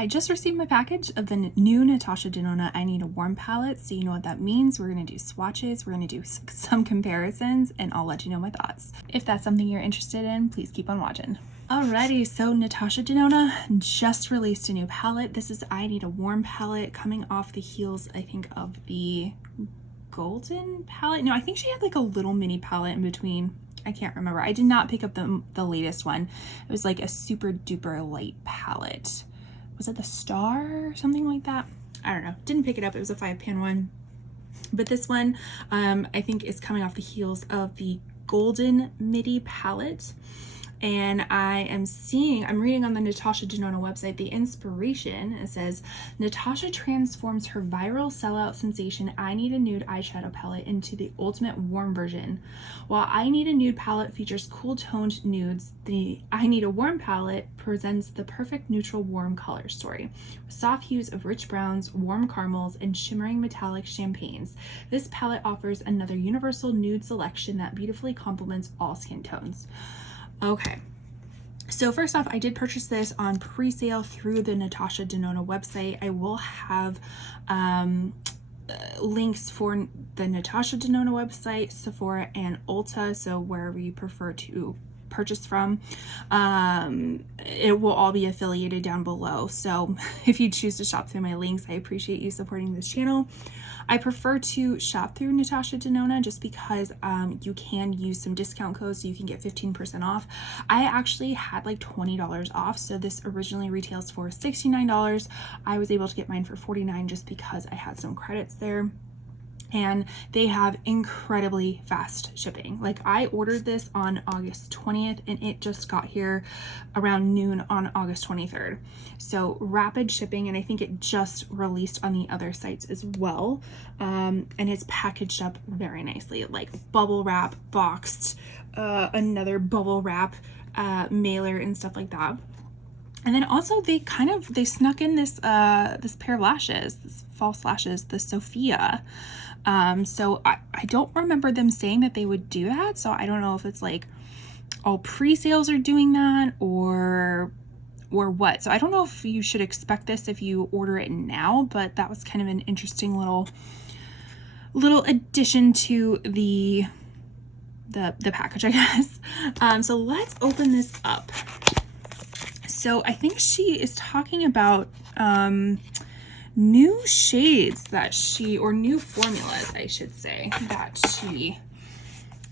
I just received my package of the new Natasha Denona I Need a Warm palette, so you know what that means. We're going to do swatches, we're going to do some comparisons, and I'll let you know my thoughts. If that's something you're interested in, please keep on watching. Alrighty, so Natasha Denona just released a new palette. This is I Need a Warm palette, coming off the heels, I think, of the Golden palette. No, I think she had like a little mini palette in between. I can't remember. I did not pick up the latest one. It was like a super duper light palette. Was it the Star or something like that? I don't know. Didn't pick it up. It was a 5-pan one. But this one, I think, is coming off the heels of the Golden Midi palette. And I'm reading on the Natasha Denona website, the inspiration. It says, Natasha transforms her viral sellout sensation I Need a Nude eyeshadow palette into the ultimate warm version. While I Need a Nude palette features cool toned nudes, the I Need a Warm palette presents the perfect neutral warm color story. With soft hues of rich browns, warm caramels, and shimmering metallic champagnes. This palette offers another universal nude selection that beautifully complements all skin tones. Okay, so first off, I did purchase this on pre-sale through the Natasha Denona website. I will have links for the Natasha Denona website, Sephora, and Ulta, so wherever you prefer to purchase from. It will all be affiliated down below, so if you choose to shop through my links, I appreciate you supporting this channel. I prefer to shop through Natasha Denona just because you can use some discount codes so you can get 15% off. I actually had like $20 off, so this originally retails for $69. I was able to get mine for $49 just because I had some credits there. And they have incredibly fast shipping. Like, I ordered this on August 20th and it just got here around noon on August 23rd. So rapid shipping, and I think it just released on the other sites as well. And it's packaged up very nicely, like bubble wrap, boxed, another bubble wrap, mailer and stuff like that. And then also they snuck in this this pair of lashes, this false lashes, the Sophia. So I don't remember them saying that they would do that, so I don't know if it's like all pre-sales are doing that or what. So I don't know if you should expect this if you order it now, but that was kind of an interesting little addition to the package, I guess. So let's open this up. So I think she is talking about new shades that or new formulas, I should say, that she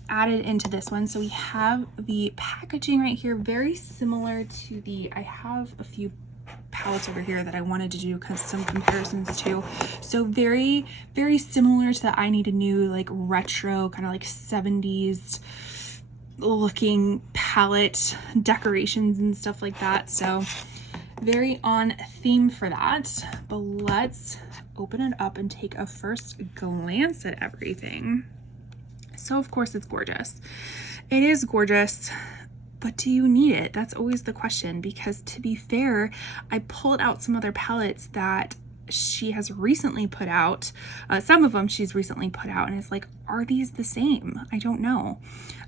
added into this one. So we have the packaging right here, very similar to I have a few palettes over here that I wanted to do some comparisons to. So very, very similar to the I Need a New, like retro, kind of like 70s looking palette decorations and stuff like that. So very on theme for that. But let's open it up and take a first glance at everything. So of course it's gorgeous. It is gorgeous, but do you need it? That's always the question, because to be fair, I pulled out some other palettes that she has recently put out. Some of them she's recently put out, and it's like, are these the same? I don't know.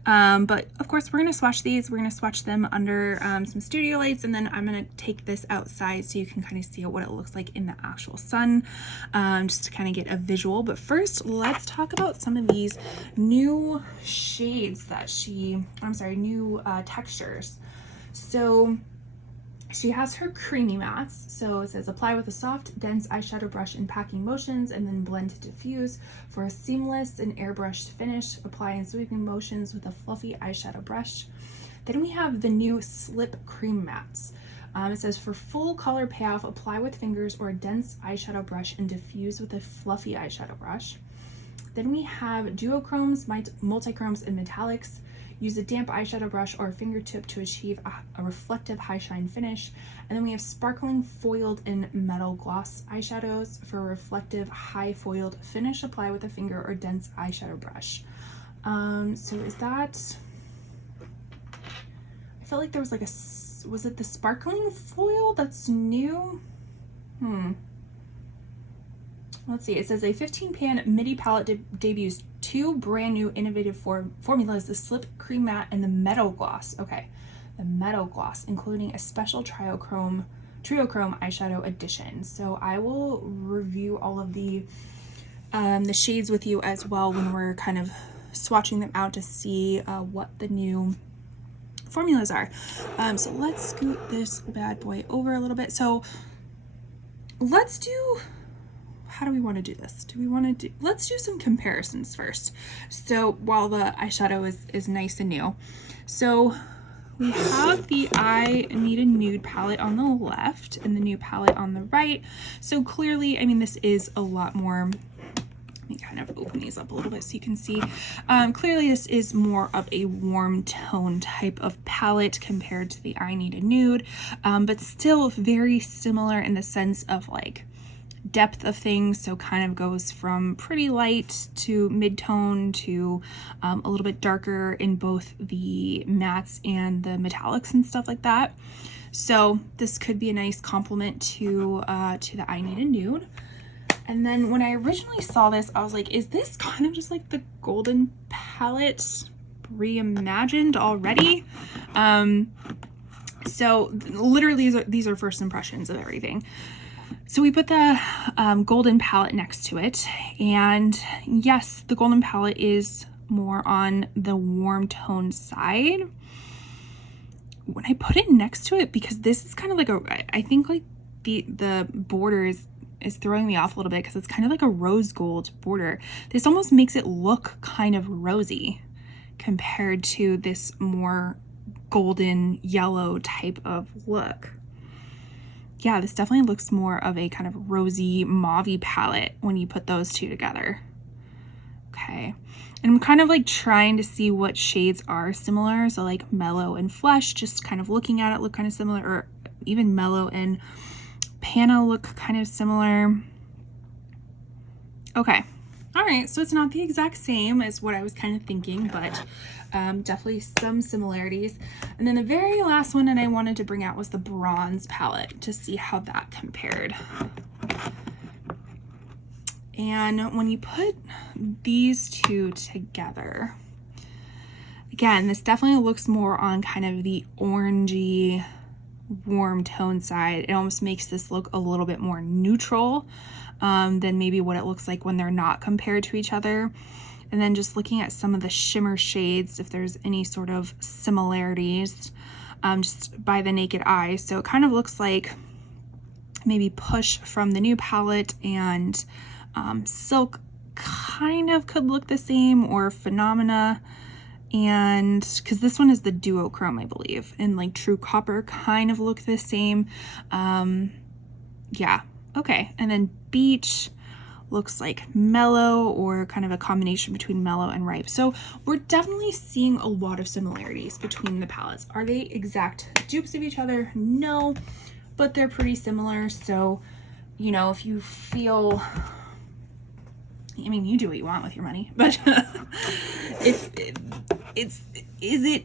But of course we're going to swatch these. We're going to swatch them under some studio lights, and then I'm going to take this outside so you can kind of see what it looks like in the actual sun, just to kind of get a visual. But first, let's talk about some of these new shades that new textures. So she has her creamy mattes. So it says apply with a soft, dense eyeshadow brush in packing motions and then blend to diffuse. For a seamless and airbrushed finish, apply in sweeping motions with a fluffy eyeshadow brush. Then we have the new slip cream mattes. It says for full color payoff, apply with fingers or a dense eyeshadow brush and diffuse with a fluffy eyeshadow brush. Then we have duochromes, multichromes, and metallics. Use a damp eyeshadow brush or a fingertip to achieve a reflective high shine finish. And then we have sparkling foiled and metal gloss eyeshadows. For a reflective high foiled finish, apply with a finger or dense eyeshadow brush. So is that, I felt like there was like was it the sparkling foil that's new? Let's see, it says a 15-pan midi palette debuts 2 brand new innovative formulas, the Slip Cream Matte and the Metal Gloss. Okay, the Metal Gloss, including a special triochrome Chrome eyeshadow edition. So I will review all of the shades with you as well when we're kind of swatching them out to see what the new formulas are. So let's scoot this bad boy over a little bit. So let's do, how do we want to do this? Let's do some comparisons first. So while the eyeshadow is nice and new. So we have the I Need a Nude palette on the left and the new palette on the right. So clearly, I mean, this is a lot more, let me kind of open these up a little bit so you can see. Clearly this is more of a warm tone type of palette compared to the I Need a Nude, but still very similar in the sense of like depth of things. So kind of goes from pretty light to mid-tone to a little bit darker in both the mattes and the metallics and stuff like that. So this could be a nice complement to the I Need a Nude. And then when I originally saw this, I was like, is this kind of just like the golden palette reimagined already? So literally these are first impressions of everything. So we put the golden palette next to it, and yes, the golden palette is more on the warm tone side. When I put it next to it, because this is kind of like I think like the border is throwing me off a little bit because it's kind of like a rose gold border. This almost makes it look kind of rosy compared to this more golden yellow type of look. Yeah, this definitely looks more of a kind of rosy mauvey palette when you put those two together. Okay, and I'm kind of like trying to see what shades are similar. So like Mellow and Flesh, just kind of looking at it, look kind of similar, or even Mellow and Panna look kind of similar. Okay, all right, so it's not the exact same as what I was kind of thinking, but definitely some similarities. And then the very last one that I wanted to bring out was the Bronze palette to see how that compared. And when you put these two together, again, this definitely looks more on kind of the orangey, warm tone side. It almost makes this look a little bit more neutral than maybe what it looks like when they're not compared to each other. And then just looking at some of the shimmer shades, if there's any sort of similarities just by the naked eye. So it kind of looks like maybe Push from the new palette and Silk kind of could look the same, or Phenomena, and because this one is the duochrome, I believe, and like True Copper kind of look the same. Yeah, okay. And then Beach looks like Mellow, or kind of a combination between Mellow and Ripe. So we're definitely seeing a lot of similarities between the palettes. Are they exact dupes of each other? No, but they're pretty similar. So, you know, if you feel, I mean, you do what you want with your money, but is it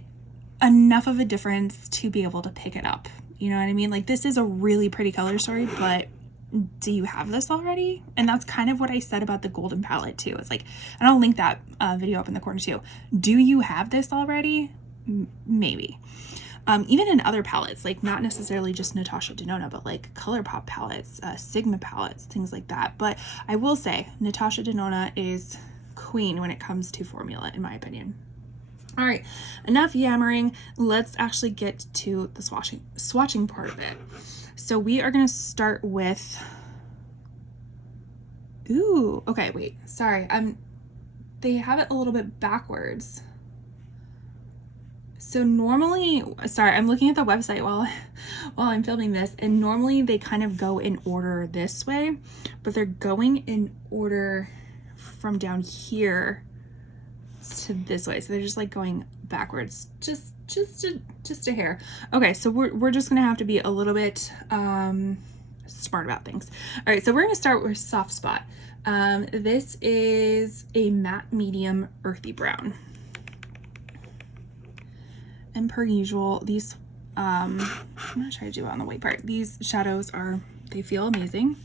enough of a difference to be able to pick it up? You know what I mean? Like, this is a really pretty color story, but do you have this already? And that's kind of what I said about the golden palette too. It's like, and I'll link that video up in the corner too. Do you have this already? Maybe. Even in other palettes, like not necessarily just Natasha Denona, but like ColourPop palettes, Sigma palettes, things like that. But I will say Natasha Denona is queen when it comes to formula, in my opinion. All right, enough yammering. Let's actually get to the swatching part of it. So we are gonna start with, ooh, okay, wait, sorry. They have it a little bit backwards. So normally, sorry, I'm looking at the website while I'm filming this, and normally they kind of go in order this way, but they're going in order from down here to this way. So they're just like going backwards, just a hair. Okay, so we're just gonna have to be a little bit smart about things. All right, so we're gonna start with Soft Spot. This is a matte medium earthy brown. And per usual, these I'm gonna try to do it on the white part. These shadows they feel amazing.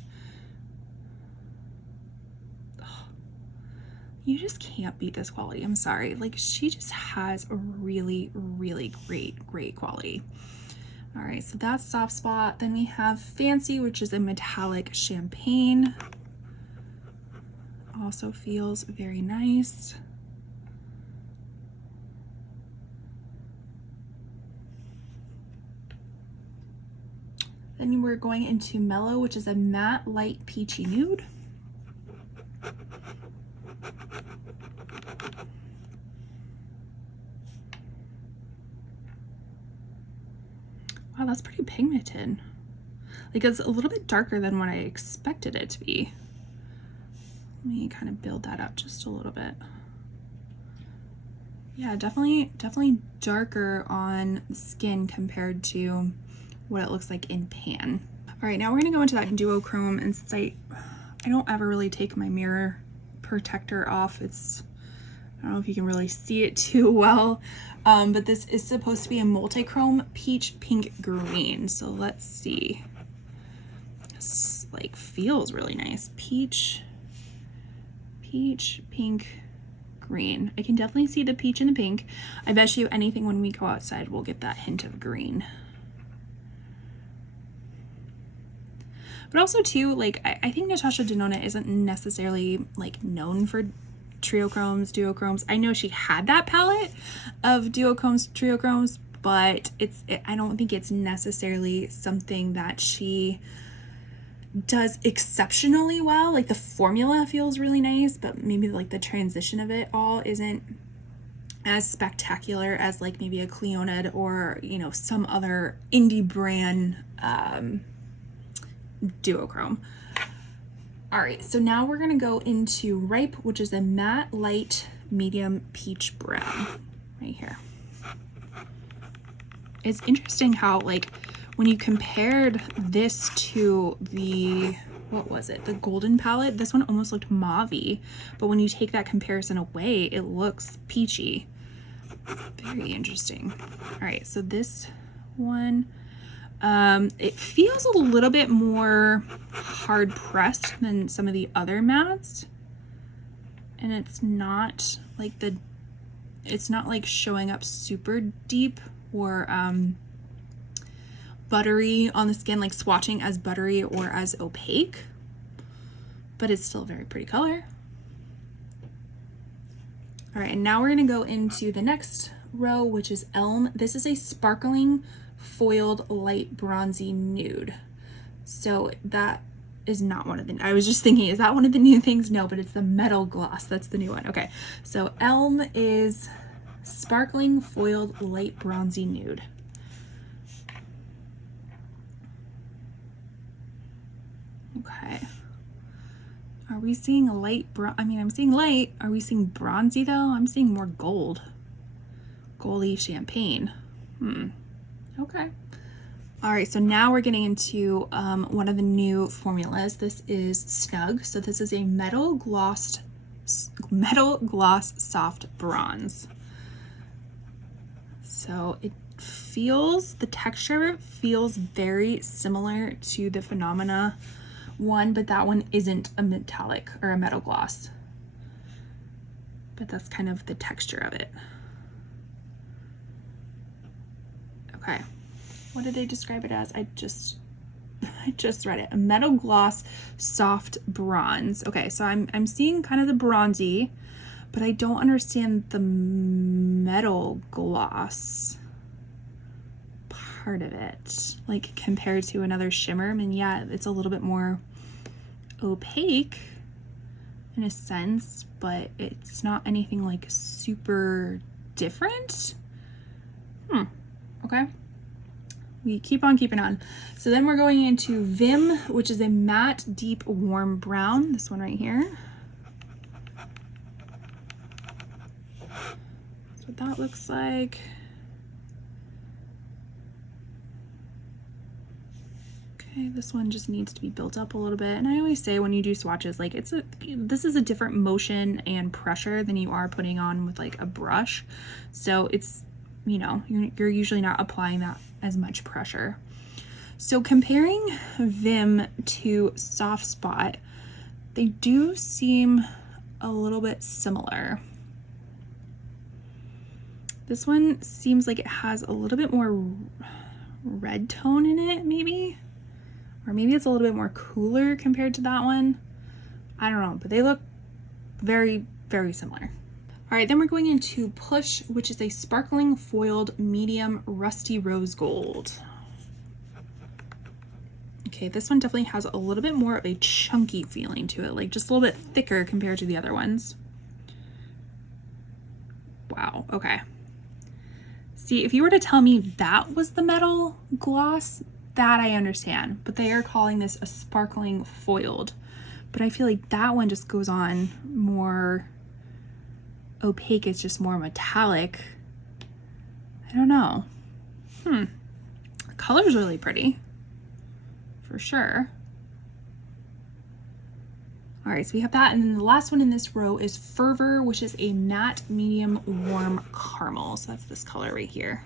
You just can't beat this quality. I'm sorry. Like, she just has a really, really great quality. All right, so that's Soft Spot. Then we have Fancy, which is a metallic champagne. Also feels very nice. Then we're going into Mellow, which is a matte light peachy nude. Wow, that's pretty pigmented. Like, it's a little bit darker than what I expected it to be. Let me kind of build that up just a little bit. Yeah, definitely darker on the skin compared to what it looks like in pan. All right, now we're gonna go into that duochrome, and since I don't ever really take my mirror protector off, I don't know if you can really see it too well, but this is supposed to be a multi-chrome peach pink green. So let's see. This like feels really nice. Peach pink green. I can definitely see the peach and the pink. I bet you anything when we go outside we'll get that hint of green. But also too, like I think Natasha Denona isn't necessarily like known for triochromes, duochromes. I know she had that palette of duochromes, triochromes, but I don't think it's necessarily something that she does exceptionally well. Like the formula feels really nice, but maybe like the transition of it all isn't as spectacular as like maybe a Cleonid or, you know, some other indie brand duochrome. All right, so now we're gonna go into Ripe, which is a matte light medium peach brown right here. It's interesting how like when you compared this to the, what was it, the golden palette, this one almost looked mauve-y, but when you take that comparison away, it looks peachy. Very interesting. All right, so this one, it feels a little bit more hard pressed than some of the other mattes, and it's not like showing up super deep or buttery on the skin, like swatching as buttery or as opaque, but it's still a very pretty color. All right, and now we're gonna go into the next row, which is Elm. This is a sparkling foiled light bronzy nude. So that is not one of the, I was just thinking, is that one of the new things? No, but it's the metal gloss. That's the new one. Okay, so Elm is sparkling foiled light bronzy nude. Okay. Are we seeing a light I'm seeing light. Are we seeing bronzy though? I'm seeing more gold. Goldy champagne. Okay. All right, so now we're getting into one of the new formulas. This is Snug. So this is a metal gloss soft bronze. So the texture feels very similar to the Phenomena one, but that one isn't a metallic or a metal gloss. But that's kind of the texture of it. Okay. What did they describe it as? I just read it. A metal gloss soft bronze. Okay, so I'm seeing kind of the bronzy, but I don't understand the metal gloss part of it. Like compared to another shimmer. I mean, yeah, it's a little bit more opaque in a sense, but it's not anything like super different. Okay. We keep on keeping on. So then we're going into Vim, which is a matte deep warm brown. This one right here. That's what that looks like. Okay, this one just needs to be built up a little bit. And I always say when you do swatches, like this is a different motion and pressure than you are putting on with like a brush. So it's, you know, you're usually not applying that as much pressure. So comparing Vim to Soft Spot, they do seem a little bit similar. This one seems like it has a little bit more red tone in it, maybe? Or maybe it's a little bit more cooler compared to that one. I don't know, but they look very, very similar. All right, then we're going into Push, which is a sparkling foiled medium rusty rose gold. Okay, this one definitely has a little bit more of a chunky feeling to it, like just a little bit thicker compared to the other ones. Wow, okay. See, if you were to tell me that was the metal gloss, that I understand, but they are calling this a sparkling foiled. But I feel like that one just goes on more opaque, it's just more metallic. I don't know. The color's really pretty, for sure. All right, so we have that, and then the last one in this row is Fervor, which is a matte medium warm caramel. So that's this color right here.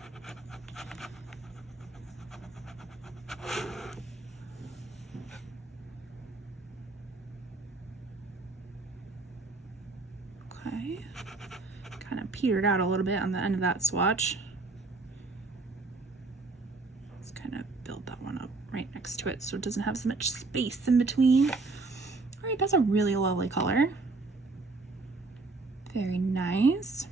Okay, kind of petered out a little bit on the end of that swatch. Let's kind of build that one up right next to it so it doesn't have so much space in between. All right, that's a really lovely color. Very nice.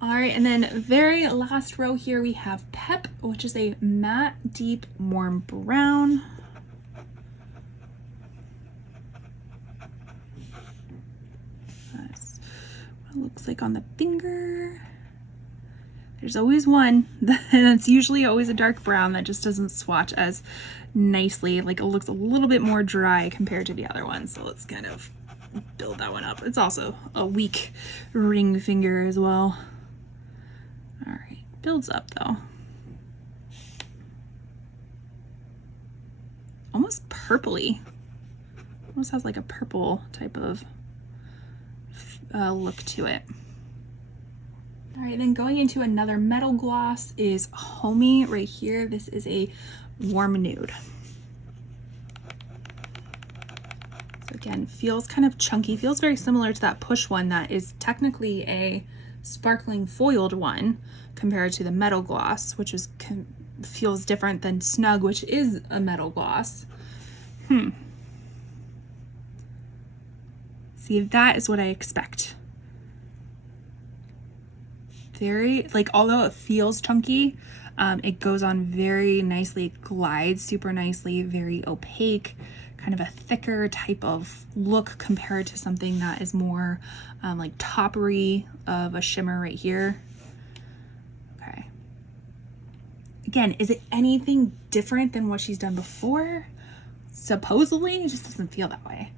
All right, and then very last row here we have Pep, which is a matte deep warm brown. That's what it looks like on the finger. There's always one, and it's usually always a dark brown that just doesn't swatch as nicely. Like it looks a little bit more dry compared to the other one. So let's kind of build that one up. It's also a weak ring finger as well. All right, builds up though. Almost purpley. Almost has like a purple type of look to it. All right, then going into another metal gloss is Homey right here. This is a warm nude. So again, feels kind of chunky, feels very similar to that Push one that is technically a sparkling foiled one compared to the metal gloss, which is feels different than Snug, which is a metal gloss. See, that is what I expect. Very, like, although it feels chunky, it goes on very nicely, it glides super nicely, very opaque, kind of a thicker type of look compared to something that is more like toppery of a shimmer right here. Okay. Again, is it anything different than what she's done before? Supposedly, it just doesn't feel that way.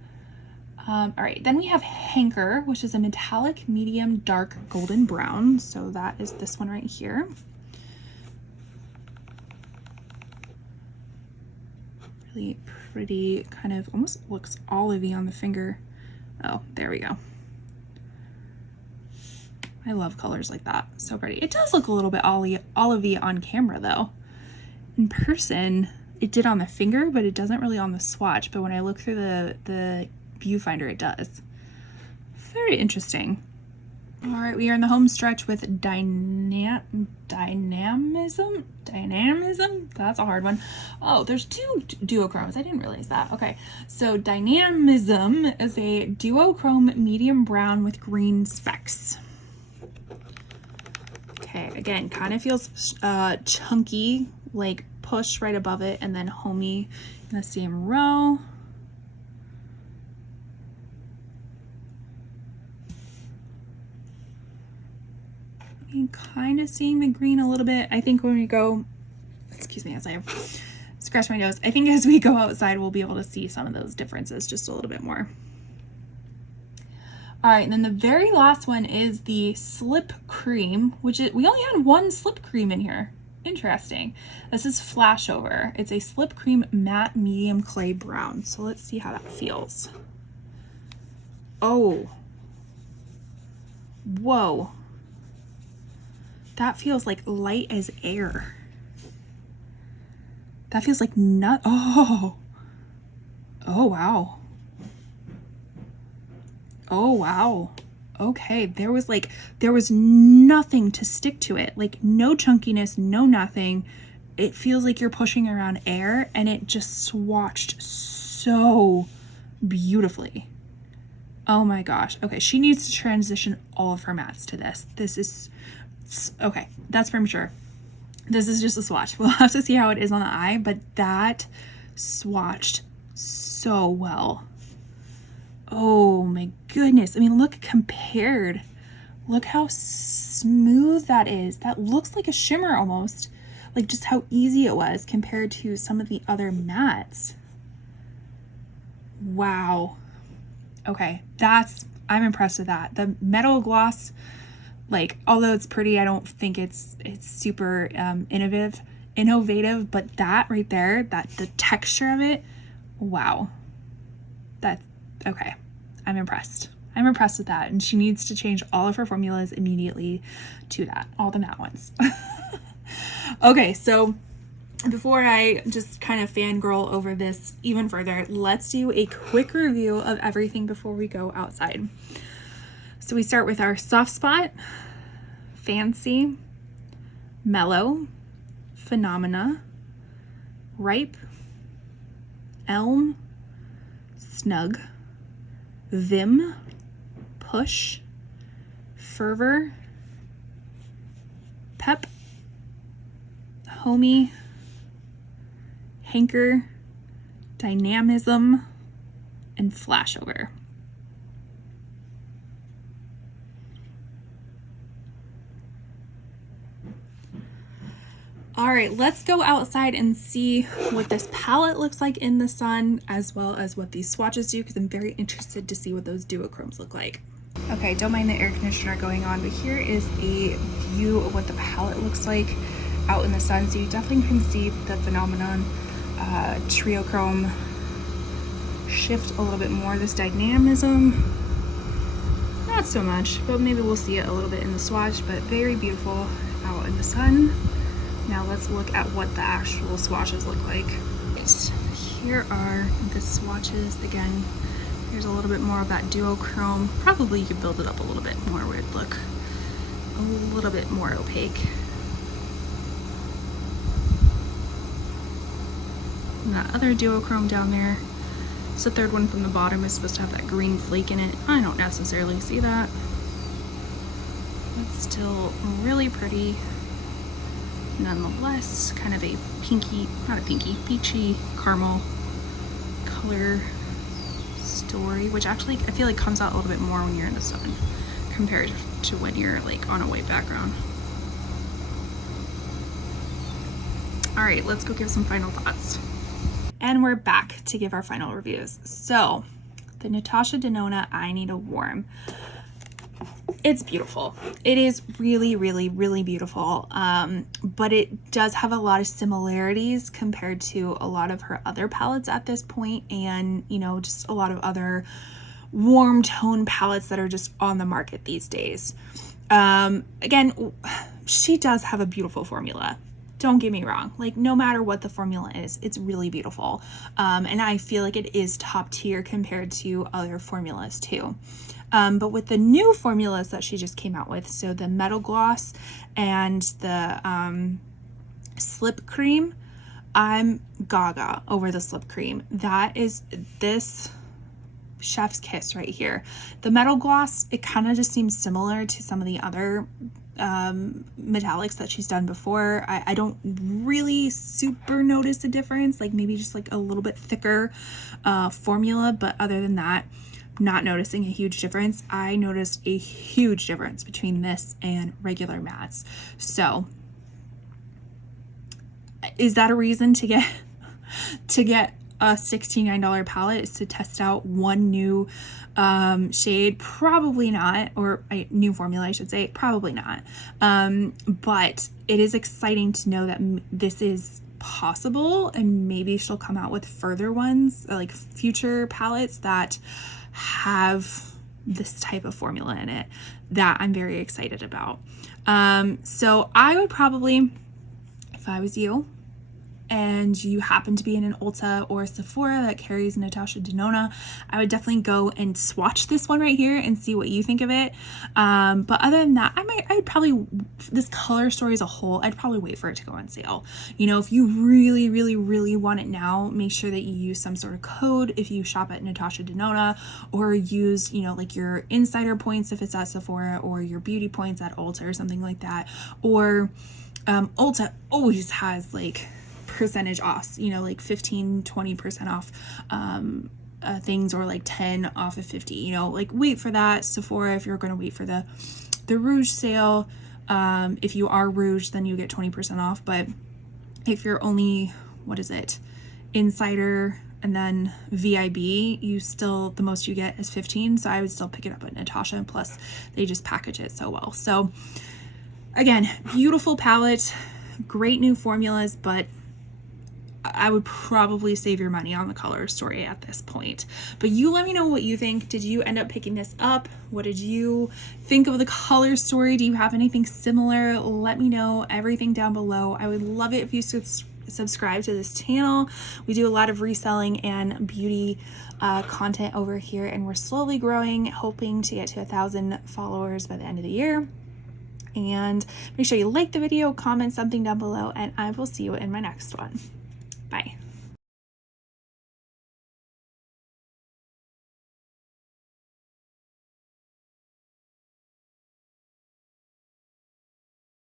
All right, then we have Hanker, which is a metallic medium dark golden brown. So that is this one right here. Really pretty, kind of almost looks olivey on the finger. Oh, there we go. I love colors like that, so pretty. It does look a little bit olivey on camera though. In person, it did on the finger, but it doesn't really on the swatch. But when I look through the viewfinder, it does. Very interesting. All right, we are in the home stretch with dynamism. That's a hard one. Oh, there's two duochromes. I didn't realize that. Okay, so dynamism is a duochrome medium brown with green specks. Okay, again, kind of feels chunky, like Push right above it, and then Homey in the same row. Kind of seeing the green a little bit. I think when we go, excuse me as I scratch my nose, I think as we go outside we'll be able to see some of those differences just a little bit more. All right, and then the very last one is the Slip Cream, which we only had one Slip Cream in here. Interesting. This is Flashover. It's a Slip Cream matte medium clay brown. So let's see how that feels. Oh, whoa. That feels like light as air. That feels like oh wow. Oh wow. okay, there was nothing to stick to it, like no chunkiness, no nothing. It feels like you're pushing around air, and it just swatched so beautifully. Oh my gosh. Okay, she needs to transition all of her mattes to this. This is, okay, that's premature. This is just a swatch. We'll have to see how it is on the eye, but that swatched so well. Oh my goodness. I mean, look compared. Look how smooth that is. That looks like a shimmer almost. Like just how easy it was compared to some of the other mattes. Wow. Okay, I'm impressed with that. The metal gloss, like, although it's pretty, I don't think it's super innovative, but that right there, the texture of it, wow. Okay, I'm impressed. I'm impressed with that, and she needs to change all of her formulas immediately to that, all the matte ones. Okay, so before I just kind of fangirl over this even further, let's do a quick review of everything before we go outside. So we start with our soft spot, fancy, mellow, phenomena, ripe, elm, snug, vim, push, fervor, pep, homey, hanker, dynamism, and flashover. All right, let's go outside and see what this palette looks like in the sun, as well as what these swatches do, because I'm very interested to see what those duochromes look like. Okay, don't mind the air conditioner going on, but here is a view of what the palette looks like out in the sun. So you definitely can see the phenomenon triochrome shift a little bit more. This dynamism, not so much, but maybe we'll see it a little bit in the swatch, but very beautiful out in the sun. Now let's look at what the actual swatches look like. Here are the swatches. Again, here's a little bit more of that duochrome. Probably you could build it up a little bit more where it'd look a little bit more opaque. And that other duochrome down there, it's the third one from the bottom, is supposed to have that green flake in it. I don't necessarily see that. It's still really pretty. Nonetheless, kind of a pinky, not a pinky, peachy caramel color story, which actually I feel like comes out a little bit more when you're in the sun compared to when you're like on a white background. All right, let's go give some final thoughts. And we're back to give our final reviews. So the Natasha Denona I Need a Warm. It's beautiful. It is really, really, really beautiful. But it does have a lot of similarities compared to a lot of her other palettes at this point, and, you know, just a lot of other warm tone palettes that are just on the market these days. Again, she does have a beautiful formula. Don't get me wrong. Like, no matter what the formula is, it's really beautiful. And I feel like it is top tier compared to other formulas too. But with the new formulas that she just came out with, so the Metal Gloss and the Slip Cream, I'm gaga over the Slip Cream. That is this chef's kiss right here. The Metal Gloss, it kind of just seems similar to some of the other metallics that she's done before. I don't really super notice a difference, like maybe just like a little bit thicker formula, but other than that, not noticing a huge difference. I noticed a huge difference between this and regular mattes. So is that a reason to get a $69 palette, is to test out one new shade? Probably not. Or a new formula, I should say. Probably not. But it is exciting to know that this is possible, and maybe she'll come out with further ones, like future palettes that have this type of formula in it, that I'm very excited about. So I would probably, if I was you, and you happen to be in an Ulta or Sephora that carries Natasha Denona, I would definitely go and swatch this one right here and see what you think of it. But other than that, I'd probably, this color story as a whole, I'd probably wait for it to go on sale. You know, if you really, really, really want it now, make sure that you use some sort of code if you shop at Natasha Denona, or use, you know, like your insider points if it's at Sephora, or your beauty points at Ulta or something like that. Or Ulta always has like percentage offs, you know, like 15-20% off things, or like 10 off of 50, you know, like wait for that. Sephora, if you're going to wait for the Rouge sale, if you are Rouge, then you get 20% off. But if you're only, what is it, Insider and then VIB, you still, the most you get is 15. So I would still pick it up at Natasha, and plus they just package it so well. So again, beautiful palette, great new formulas, but I would probably save your money on the color story at this point. But you let me know what you think. Did you end up picking this up? What did you think of the color story? Do you have anything similar? Let me know, everything down below. I would love it if you subscribe to this channel. We do a lot of reselling and beauty content over here, and we're slowly growing, hoping to get to 1,000 followers by the end of the year. And make sure you like the video, comment something down below, and I will see you in my next one. Bye.